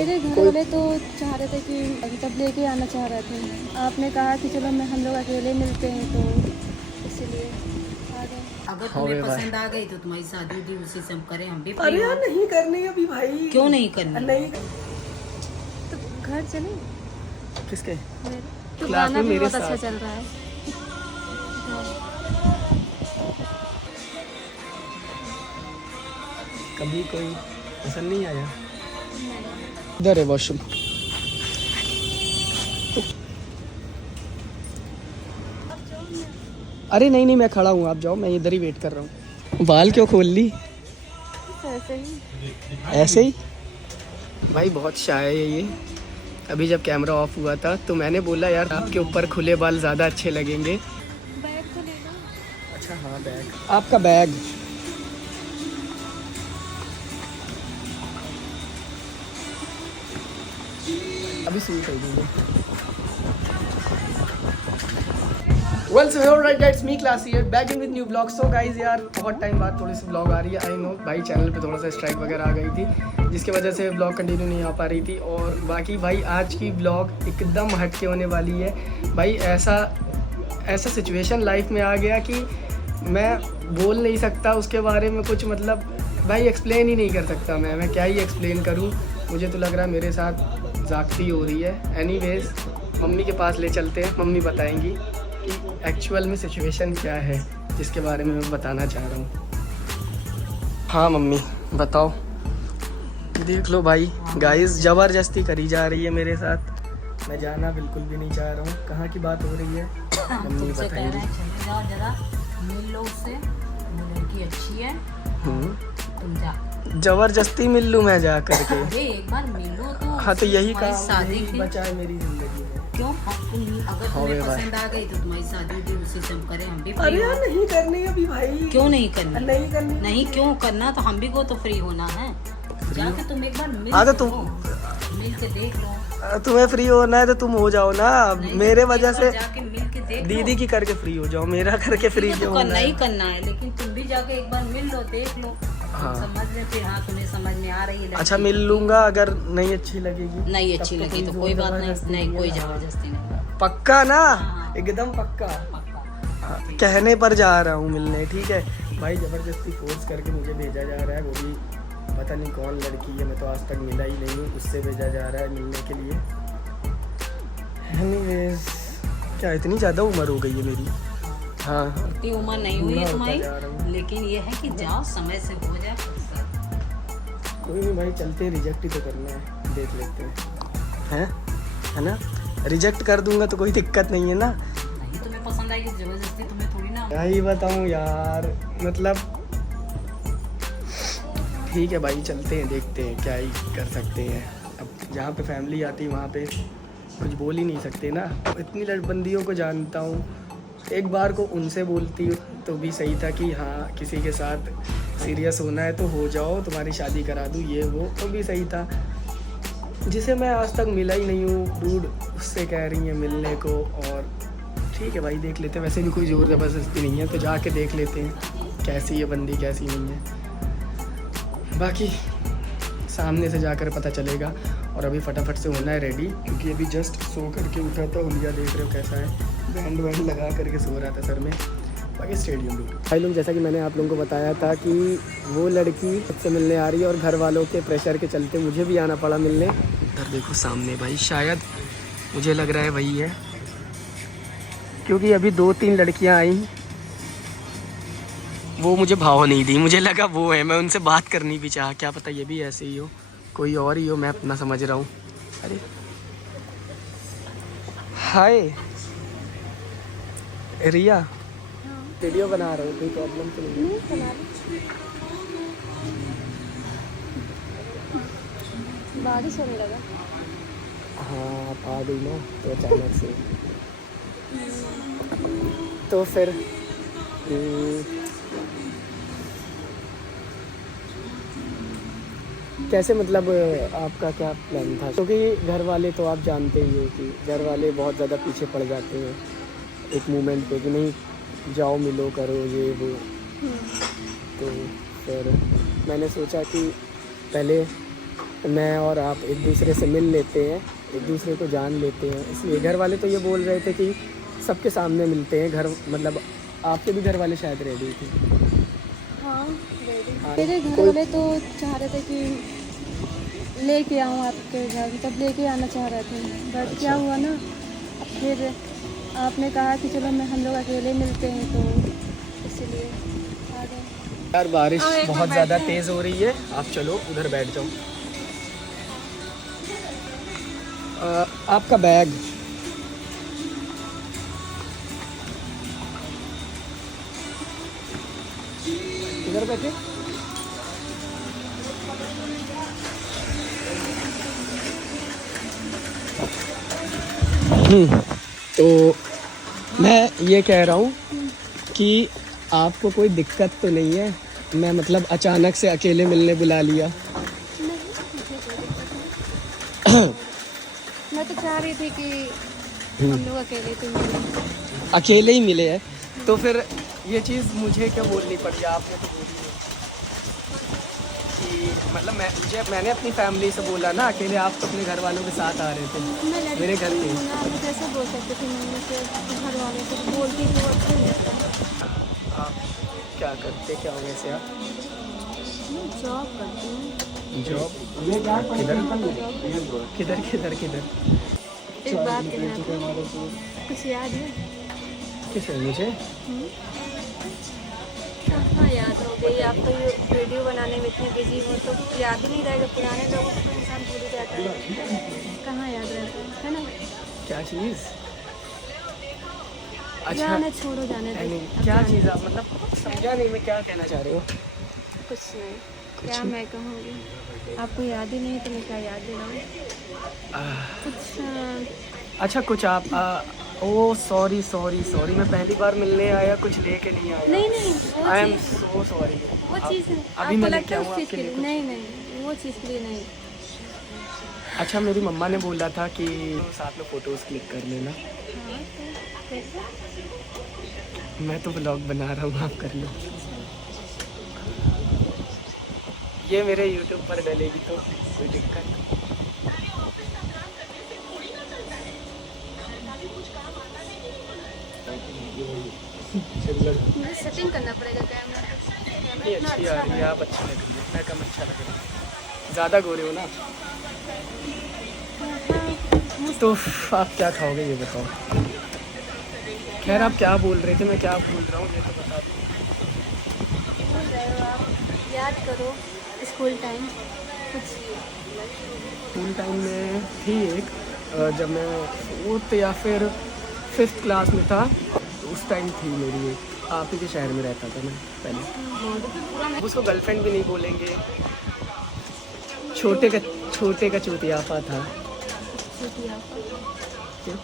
मेरे घर वाले तो चाह रहे थे कि तब लेके आना चाह रहे थे, आपने कहा कि चलो हम लोग अकेले मिलते हैं, तो इसीलिए आ गए। अगर तुम्हें पसंद आ गई तो तुम्हारी शादी भी उसी से हम करें, हम भी अरे यार नहीं करनी अभी भाई। क्यों नहीं करनी? नहीं तो घर चले किसके मेरे, तो क्लास गाना में भी मेरे बहुत अच्छा साथ। चल रहा है। कभी कोई पसंद नहीं आया? इधर है वॉशरूम। अरे नहीं नहीं मैं खड़ा हूँ, आप जाओ, मैं इधर ही वेट कर रहा हूँ। बाल क्यों खोल ली? ऐसे ही। ऐसे ही भाई, बहुत शाय है ये। अभी जब कैमरा ऑफ हुआ था तो मैंने बोला यार आपके ऊपर खुले बाल ज़्यादा अच्छे लगेंगे। बैग तो ले लो। अच्छा हाँ बैग, आपका बैग। अभी सूट कर दूँगा। Well, so alright guys, me class here, back in with new vlog. So guys यार बहुत टाइम बाद थोड़ी सी vlog आ रही है। I know भाई चैनल पे थोड़ा सा स्ट्राइक वगैरह आ गई थी, जिसकी वजह से vlog कंटिन्यू नहीं आ पा रही थी। और बाकी भाई आज की vlog एकदम हटके होने वाली है भाई। ऐसा सिचुएशन लाइफ में आ गया कि मैं बोल नहीं सकता उसके बारे में कुछ, मतलब भाई एक्सप्लेन ही नहीं कर सकता मैं क्या ही एक्सप्लेन करूँ। मुझे तो लग रहा है मेरे साथ जागती हो रही है। एनीवेज मम्मी के पास ले चलते हैं, मम्मी बताएंगी कि एक्चुअल में सिचुएशन क्या है जिसके बारे में मैं बताना चाह रहा हूँ। हाँ मम्मी बताओ। देख लो भाई गाइस, ज़बरदस्ती करी जा रही है मेरे साथ। मैं जाना बिल्कुल भी नहीं चाह रहा हूँ। कहाँ की बात हो रही है मम्मी तुमसे कह रहे बताएंगी। हैं चले जाओ, जरा मिल लो उससे, वो लड़की अच्छी है, तुम जा। ज़बरदस्ती मिल लूँ मैं जा करके? अरे एक बार मिलो तो। हाँ तो यही तुम्हारी काम, शादी यही की बचा है मेरी जिंदगी में। क्यों? अगर तुम्हें पसंद आ गई तो तुम्हारी शादी भी उसी से हम करें, हम भी अरे फ्री यार हो। नहीं करनी अभी भाई। क्यों नहीं करनी? नहीं करनी। नहीं क्यों करना? तो हम भी को तो फ्री होना है। जाके तुम एक बार मिल हाँ तो तो तुम, लो, मिल के देख लो। तुम्हें फ्री होना है तो तुम हो जाओ ना। नहीं, मेरे एक वजह बार से जाके मिल के देख लो। दीदी की करके फ्री हो जाओ, मेरा करके फ्री ठीक है, क्यों तो होना करना ही है? करना है, लेकिन तुम भी जाके एक बार मिल लो, देख लो। हाँ। समझ में फिर, हाँ तुम्हें समझ में आ रही है लड़की। अच्छा मिल लूंगा, अगर नहीं अच्छी लगेगी नहीं तब अच्छी तो लगी तो जोर कोई बात नहीं, जबरदस्ती नहीं कोई है ना। जबरदस्ती नहीं। पक्का ना? हाँ। एकदम पक्का। पक्का। हाँ, कहने पर जा रहा हूँ मिलने, ठीक है भाई। जबरदस्ती फोर्स करके मुझे भेजा जा रहा है, वो भी पता नहीं कौन लड़की है, मैं तो आज तक मिला ही नहीं हूँ, उससे भेजा जा रहा है मिलने के लिए। एनीवेज क्या इतनी ज़्यादा उम्र हो गई है मेरी? हाँ इतनी उम्र नहीं हुई है बूढ़ा होता जा रहा तुम्हारी, हूँ। लेकिन ये है कि जाओ समय से हो जाए फुर्सत। कोई नहीं भाई, चलते हैं, रिजेक्ट ही तो करना है, देख लेते हैं, है ना? रिजेक्ट कर दूंगा तो कोई दिक्कत नहीं है ना? नहीं तुम्हें पसंद आएगी जबरदस्ती तुम्हें थोड़ी ना। क्या ही बताऊँ यार, मतलब ठीक है भाई चलते हैं, देखते हैं, क्या ही कर सकते हैं। अब जहाँ पे फैमिली आती है वहाँ पे कुछ बोल ही नहीं सकते ना। इतनी लड़बंदियों को जानता हूँ, एक बार को उनसे बोलती तो भी सही था कि हाँ किसी के साथ सीरियस होना है तो हो जाओ, तुम्हारी शादी करा दूँ, ये वो तो भी सही था। जिसे मैं आज तक मिला ही नहीं हूँ डूड, उससे कह रही है मिलने को। और ठीक है भाई देख लेते हैं, वैसे भी कोई ज़ोर ज़बरदस्ती नहीं है, तो जाके देख लेते हैं कैसी है बंदी कैसी नहीं है। बाकी सामने से जाकर पता चलेगा। और अभी फटाफट से होना है रेडी, क्योंकि अभी जस्ट सो करके उठा था। उलिया देख रहे हो कैसा है, बैंड वैंड लगा करके सो रहा था सर में। बाकी स्टेडियम भी भाई लोग, जैसा कि मैंने आप लोगों को बताया था कि वो लड़की मुझसे मिलने आ रही है, और घर वालों के प्रेशर के चलते मुझे भी आना पड़ा मिलने। इधर देखो सामने भाई, शायद मुझे लग रहा है वही है, क्योंकि अभी 2-3 लड़कियाँ आई, वो मुझे भाव नहीं दी, मुझे लगा वो है। मैं उनसे बात करनी भी चाहा, क्या पता ये भी ऐसे ही हो, कोई और ही हो, मैं अपना समझ रहा हूँ। अरे हाय रिया, वीडियो बना रहा हूँ, कोई प्रॉब्लम तो नहीं? बारिश होने लगा। हाँ आप आ गई ना तो अचानक से, तो फिर कैसे, मतलब आपका क्या प्लान था? क्योंकि घर वाले तो आप जानते ही हो कि घर वाले बहुत ज़्यादा पीछे पड़ जाते हैं एक मोमेंट पे कि नहीं जाओ मिलो करो ये वो। तो फिर मैंने सोचा कि पहले मैं और आप एक दूसरे से मिल लेते हैं, एक दूसरे को जान लेते हैं। इसलिए घर वाले तो ये बोल रहे थे कि सबके सामने मिलते हैं, घर मतलब आपके भी घर वाले शायद रेडी थे। हाँ मेरे घर वाले तो चाह रहे थे कि लेके आऊँ आपके घर, तब लेके आना चाह रहे थे, बट क्या हुआ ना, फिर आपने कहा कि चलो हम लोग अकेले मिलते हैं, तो इसीलिए आ गए। यार बारिश बहुत ज़्यादा तेज़ हो रही है, आप चलो उधर बैठ जाओ। आपका बैग इधर बैठे। तो मैं ये कह रहा हूँ कि आपको कोई दिक्कत तो नहीं है, मैं मतलब अचानक से अकेले मिलने बुला लिया। मैं तो चाह रही थी कि हम लोग अकेले तो मिले। अकेले ही मिले हैं, तो फिर ये चीज़ मुझे क्या बोलनी पड़ी, आपने तो बोली है कि मतलब मैंने अपनी फैमिली से बोला ना, अकेले आप तो अपने घर वालों के साथ आ रहे थे मेरे घर पे। आप कैसे बोल सकते थे मम्मी से, घर वाले से बोलती तो अच्छा नहीं लगता। आप क्या करते, क्या हो वैसे आप? मैं जॉब करती हूँ। जॉब किधर किधर किधर? एक बात कहना था, कुछ याद है? किस है मुझे? कहाँ याद हो गई, आप तो ये वीडियो बनाने में इतने बिजी हो तो याद ही नहीं रहेगा। पुराने लोगों को इंसान भूल ही जाता है, कहाँ याद रहता है ना? क्या चीज़? अच्छा जाने छोड़ो, जाने दो। क्या चीज़ आप मतलब समझा नहीं, मैं क्या कहना चाह रही हूँ? कुछ नहीं, क्या मैं कहूँगी, आपको याद ही नहीं तो मैं क्या याद दिलाऊँ? कुछ अच्छा कुछ आप ओ सॉरी सॉरी सॉरी, मैं पहली बार मिलने आया, कुछ लेके नहीं आया। नहीं आई एम सो सॉरी। वो चीज़ अभी मैं लेके आऊँ उस चीज़ आपके के लिए लिए कुछ? नहीं, वो चीज़ के लिए नहीं। अच्छा मेरी मम्मा ने बोला था कि साथ में फ़ोटोज़ क्लिक कर लेना। हाँ तो कैसे? मैं तो व्लॉग बना रहा हूँ, आप कर लो। ये मेरे यूट्यूब पर डलेगी तो कोई दिक्कत? मुझे सेटिंग करना पड़ेगा कैमरा। नहीं अच्छी आ रही है, आप अच्छी लग रही है, मैं कम अच्छा लग रहा है। ज़्यादा गोरे हो ना, तो आप क्या खाओगे ये बताओ? खैर आप क्या बोल रहे थे, मैं क्या बोल रहा हूँ ये तो बता दो। बोल रहे हो आप, याद करो स्कूल टाइम कुछ। स्कूल टाइम में थी एक, जब मैं फोर्थ या फिर 5th क्लास में था, उस टाइम थी मेरी एक, आप ही के शहर में रहता था मैं पहले। उसको गर्लफ्रेंड भी नहीं बोलेंगे, छोटे का चूतियापा था। क्यों?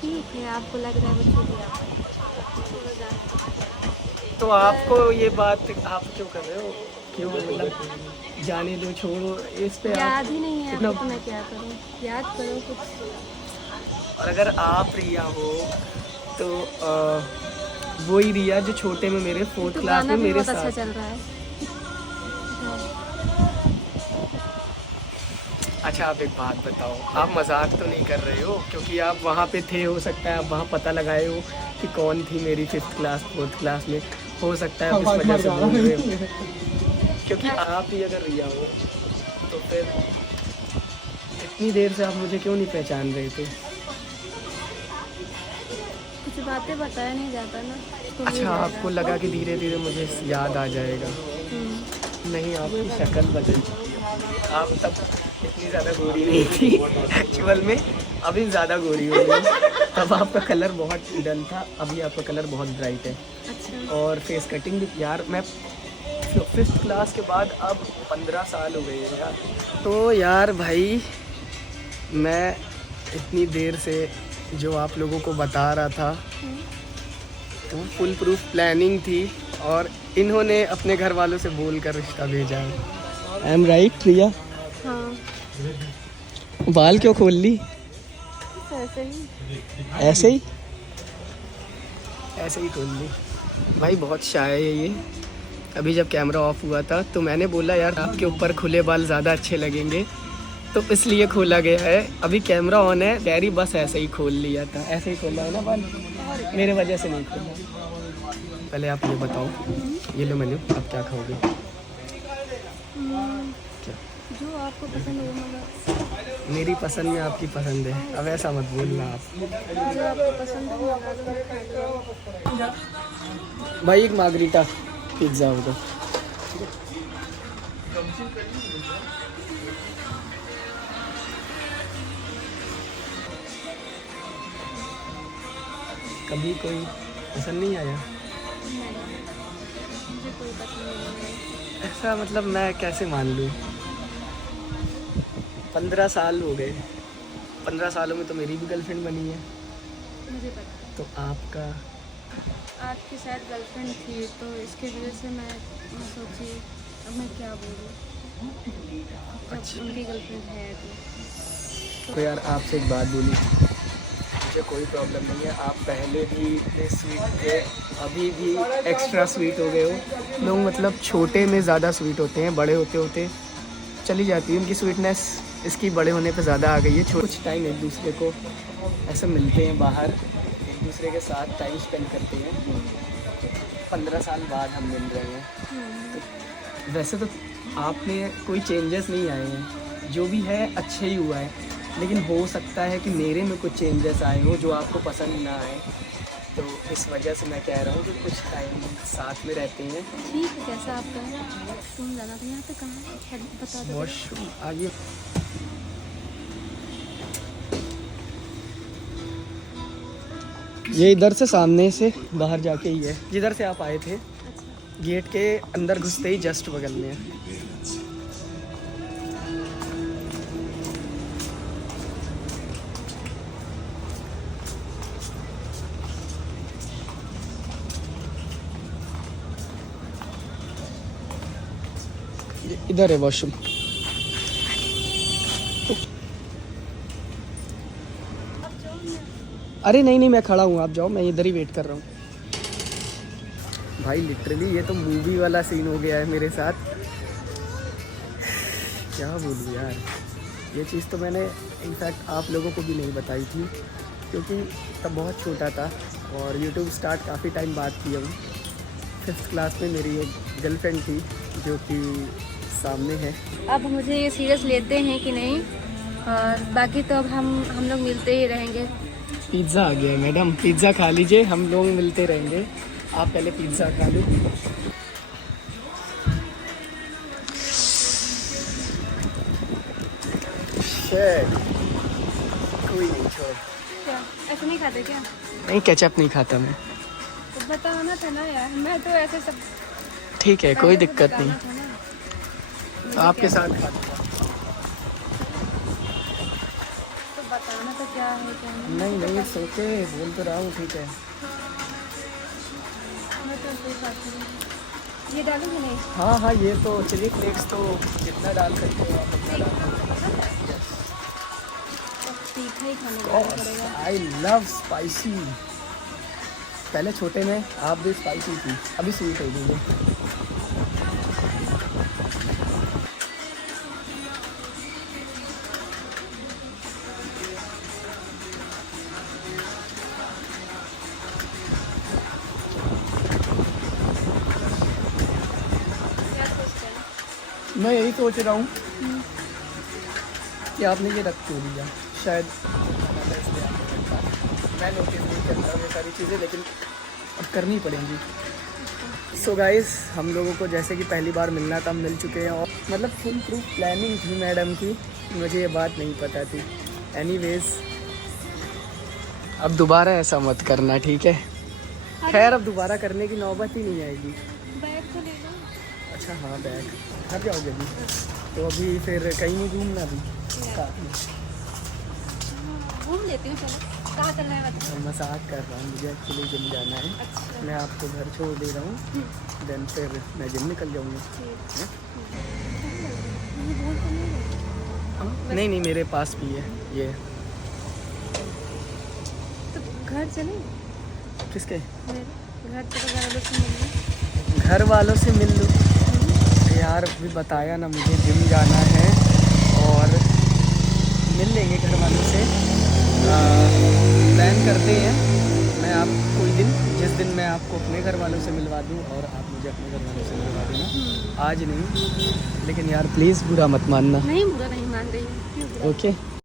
ठीक है, आपको लग रहा है वो चूतियापा। तो आपको ये बात आप क्यों कर रहे हो, क्यों मतलब जाने दो, छोड़ो इस पे। याद ही नहीं है इतना आपको तो मैं क्या करूँ, याद करो कुछ। और अगर आप रिया हो तो वही रिया जो छोटे में मेरे 4th तो क्लास में गाना भी मेरे बहुत अच्छा साथ। चल रहा है। अच्छा आप एक बात बताओ, आप मजाक तो नहीं कर रहे हो? क्योंकि आप वहाँ पे थे, हो सकता है आप वहाँ पता लगाए हो कि कौन थी मेरी 5th क्लास 4th क्लास में, हो सकता है आप इस वजह से बोल रहे हो। क्योंकि आप ही अगर रिया हो तो फिर इतनी देर से आप मुझे क्यों नहीं पहचान रहे थे? कुछ बातें बताया नहीं जाता ना तो अच्छा आपको लगा कि धीरे धीरे मुझे याद आ जाएगा। नहीं, आपकी शक्ल बदल चुकी है, आप तब इतनी ज़्यादा गोरी नहीं थी एक्चुअल में, अभी ज़्यादा गोरी हो गई। तब आपका कलर बहुत डल था, अभी आपका कलर बहुत ब्राइट है। अच्छा। और फेस कटिंग भी यार, मैं 5th क्लास के बाद अब 15 साल हो गए हैं यार। तो यार भाई मैं इतनी देर से जो आप लोगों को बता रहा था वो फुल प्रूफ प्लानिंग थी, और इन्होंने अपने घर वालों से बोल कर रिश्ता भेजा है। आई एम राइट प्रिया? हाँ बाल क्यों खोल ली? ऐसे ही। ऐसे ही? ऐसे ही खोल ली। भाई बहुत शाय है ये, अभी जब कैमरा ऑफ हुआ था तो मैंने बोला यार आपके ऊपर खुले बाल ज़्यादा अच्छे लगेंगे, तो इसलिए खोला गया है। अभी कैमरा ऑन है, डैरी बस ऐसे ही खोल लिया था, ऐसे ही खोला है ना बाल, मेरे वजह से नहीं खोला। पहले आप ये बताओ, ये लो मेन्यू, आप क्या खाओगे? क्या जो आपको पसंद हो, मतलब मेरी पसंद में आपकी पसंद है, अब ऐसा मत बोलना आप। जो आपको पसंद है वो बना दो, मैं खा लूँगी। भाई एक मार्गरीटा पिज्ज़ा होगा। कभी कोई पसंद नहीं आया? मुझे कोई पसंद नहीं है। ऐसा मतलब मैं कैसे मान लूँ? 15 साल हो गए, 15 सालों में तो मेरी भी गर्लफ्रेंड बनी है। मुझे पता है। तो आपका? आपकी शायद गर्लफ्रेंड थी, तो इसकी वजह से मैं सोची अब मैं क्या बोलूँ, जब उनकी गर्लफ्रेंड है तो यार आपसे एक बात बोली, मुझे कोई प्रॉब्लम नहीं है, आप पहले भी इतने स्वीट थे, अभी भी एक्स्ट्रा स्वीट हो गए हो। लोग मतलब छोटे में ज़्यादा स्वीट होते हैं, बड़े होते होते चली जाती है उनकी स्वीटनेस, इसकी बड़े होने पे ज़्यादा आ गई है। कुछ टाइम एक दूसरे को ऐसे मिलते हैं बाहर, एक दूसरे के साथ टाइम स्पेंड करते हैं। 15 साल बाद हम मिल रहे हैं, तो वैसे तो आप में कोई चेंजेस नहीं आए हैं, जो भी है अच्छे ही हुआ है, लेकिन हो सकता है कि मेरे में कुछ चेंजेस आए हो जो आपको पसंद ना आए, तो इस वजह से मैं कह रहा हूँ कि कुछ टाइम साथ में रहते हैं। ठीक है, कैसा आप कहें। तुम जाना था यहाँ पे, कहाँ है बता दो। वॉशरूम आइए। ये इधर से सामने से बाहर जाके ही है, जिधर से आप आए थे, गेट के अंदर घुसते ही जस्ट बगल में है। इधर है वॉशरूम। अरे नहीं मैं खड़ा हूँ, आप जाओ, मैं इधर ही वेट कर रहा हूँ। भाई लिटरली ये तो मूवी वाला सीन हो गया है मेरे साथ, क्या बोलूँ यार। ये चीज़ तो मैंने इनफैक्ट आप लोगों को भी नहीं बताई थी, क्योंकि तब बहुत छोटा था और यूट्यूब स्टार्ट काफ़ी टाइम बाद किया हूँ। 5th क्लास में मेरी एक गर्लफ्रेंड थी जो कि सामने है। अब मुझे ये सीरियस लेते हैं कि नहीं, और बाकी तो अब हम लोग मिलते ही रहेंगे। पिज़्ज़ा आ गया है मैडम, पिज़्ज़ा खा लीजिए, हम लोग मिलते रहेंगे। आप पहले पिज़्ज़ा खा लो। कोई नहीं, छोड़। क्या ऐसे नहीं खाते क्या? नहीं, केचप नहीं खाता मैं। तो बताना था ना यार, मैं तो ऐसे सब। ठीक है, कोई पहले तो दिक्कत बताना नहीं, था ना। मुझे आपके क्या- साथ खाता हूँ। तो बताना था क्या है क्या नहीं। नहीं सोचे बोल तो रहा हूँ, ठीक है। मैं तो कोई बात नहीं। ये डालूंगी नहीं। हाँ ये तो चिली फ्लेक्स तो जितना डाल सकते हो आप उतना डाल पसंद है? अब तीखा ही खाने जाना पड़ेगा। I love spicy. पहले छोटे में आप भी स्पाइसी थी, अभी स्वीट हो गई है। क्या सोचते हैं? मैं यही सोच रहा हूँ कि आपने ये रख क्यों दिया, शायद मैं नोटिस नहीं करता ये सारी चीज़ें, लेकिन अब करनी पड़ेंगी। सो गाइस, हम लोगों को जैसे कि पहली बार मिलना था, हम मिल चुके हैं, और मतलब फुल प्रूफ प्लानिंग थी मैडम की, मुझे ये बात नहीं पता थी। एनीवेज, अब दोबारा ऐसा मत करना, ठीक है? खैर अब दोबारा करने की नौबत ही नहीं आएगी। बैग तो ले लो। अच्छा हाँ, बैग घर जाओगे अभी? तो अभी फिर कहीं नहीं घूमना अभी? साथ में घूम लेती हूँ, चलो। कहाँ चलना है बताओ? मजाक कर रहा हूँ, मुझे एक्चुअली जिम जाना है। अच्छा। मैं आपको घर छोड़ दे रहा हूँ, देन फिर मैं जिम निकल जाऊँगा। ठीक है। मुझे भूल तो नहीं लगी। नहीं मेरे पास भी है ये। तो घर चले? किसके? मेरे घर चलो, घर वालों से मिलने। घर वालों से मिल लूँ यार। अभी बताया ना मुझे जिम जाना है और मिल लेंगे घर वालों से। प्लान करते हैं मैं आप कोई दिन, जिस दिन मैं आपको अपने घर वालों से मिलवा दूँ और आप मुझे अपने घर वालों से मिलवा देना। आज नहीं, लेकिन यार प्लीज़ बुरा मत मानना। नहीं बुरा नहीं मान रही हूँ, क्यों बुरा? ओके।